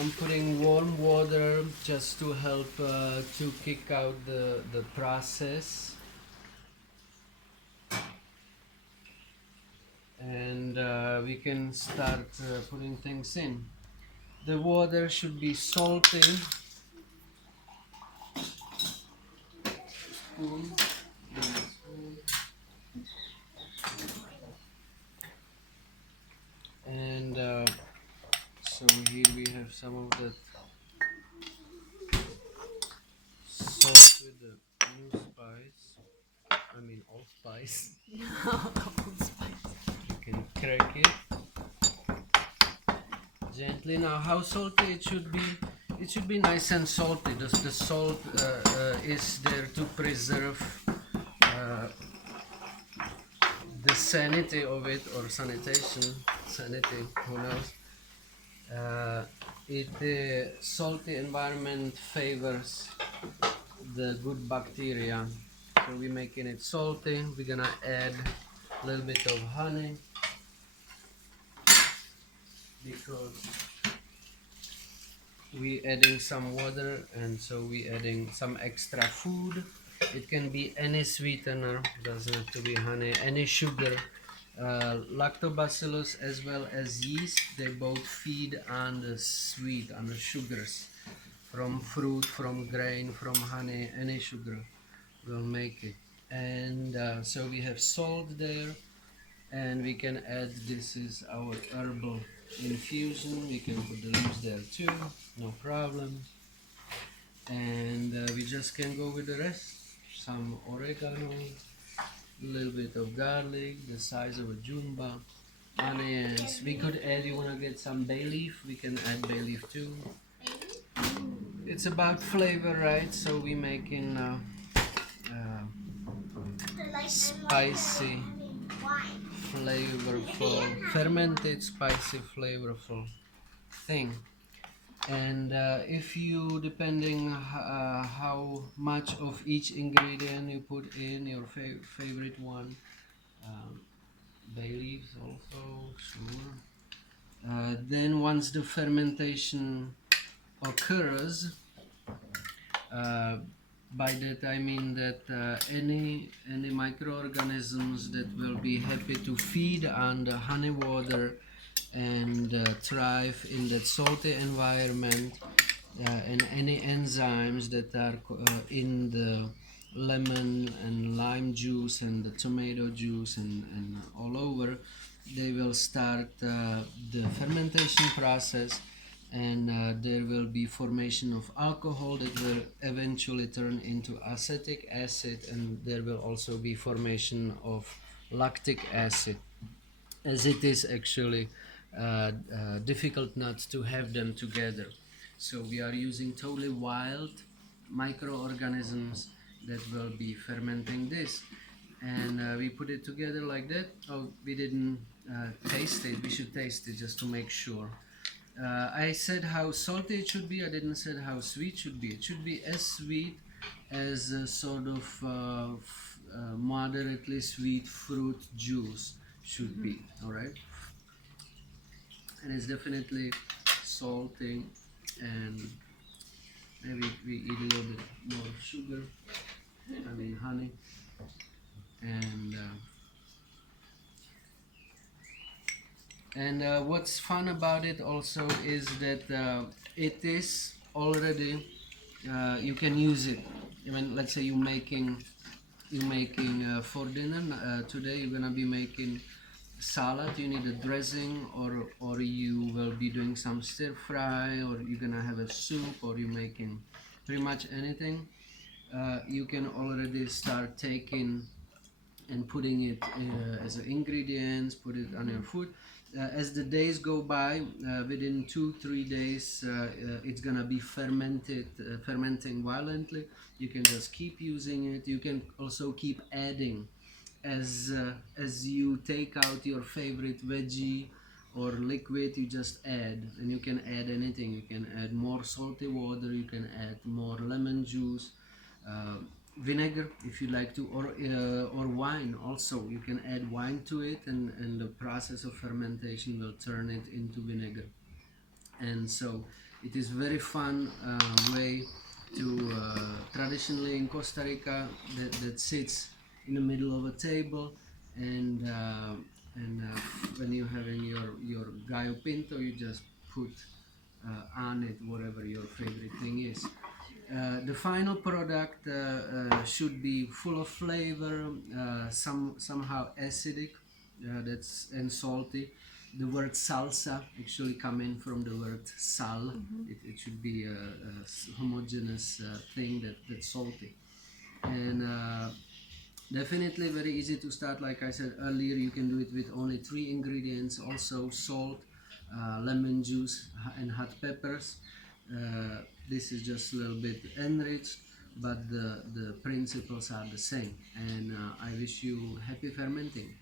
I'm putting warm water just to help to kick out the process. And we can start putting things in. The water should be salty. Spoon. And so here we have some of that salt with the new spice. I mean allspice. Allspice. You can crack it gently. Now, how salty it should be? It should be nice and salty. The salt is there to preserve the sanity of it, or sanitation, sanity, who knows. Salty environment favors the good bacteria. So we're making it salty. We're gonna add a little bit of honey because we adding some water, and so we adding some extra food. It can be any sweetener, doesn't have to be honey, any sugar. Lactobacillus as well as yeast, they both feed on the sweet, on the sugars from fruit, from grain, from honey. Any sugar will make it. And so we have salt there, and we can add, this is our herbal infusion. We can put the leaves there too, no problem. And we just can go with the rest. Some oregano, a little bit of garlic, the size of a jumba, onions. We could add, you want to get some bay leaf, we can add bay leaf too. It's about flavor, right? So we making spicy, flavorful, fermented, spicy, flavorful thing. And if you, depending how much of each ingredient you put in, your favorite one, um, bay leaves also, sure. Then once the fermentation occurs, uh, by that I mean that any microorganisms that will be happy to feed on the honey water and thrive in that salty environment, and any enzymes that are in the lemon and lime juice and the tomato juice and all over, they will start the fermentation process, and there will be formation of alcohol that will eventually turn into acetic acid, and there will also be formation of lactic acid, as it is actually difficult not to have them together. So we are using totally wild microorganisms that will be fermenting this, and we put it together like that. Oh, we didn't taste it. We should taste it just to make sure. I said how salty it should be. I didn't say how sweet it should be. It should be as sweet as a sort of moderately sweet fruit juice should be. All right, and it's definitely salty, and maybe we eat a little bit more sugar. I mean honey, and what's fun about it also is that it is already you can use it. Even let's say you're making for dinner today. You're gonna be making salad. You need a dressing, or you will be doing some stir fry, or you're gonna have a soup, or you're making pretty much anything. You can already start taking and putting it as ingredients, put it on your food. As the days go by, within 2-3 days, it's gonna be fermenting violently. You can just keep using it. You can also keep adding as you take out your favorite veggie or liquid. You just add, and you can add anything. You can add more salty water. You can add more lemon juice. Uh, Vinegar if you like to, or wine also. You can add wine to it, and the process of fermentation will turn it into vinegar. And so It is very fun way to traditionally in Costa Rica that sits in the middle of a table, and when you're having your gallo pinto, you just put on it whatever your favorite thing is. The final product should be full of flavor, somehow acidic, that's and salty. The word salsa actually coming from the word sal. It should be a homogeneous thing that's salty, and definitely very easy to start. Like I said earlier, you can do it with only 3 ingredients. Also salt, lemon juice, and hot peppers. This is just a little bit enriched, but the principles are the same. And I wish you happy fermenting.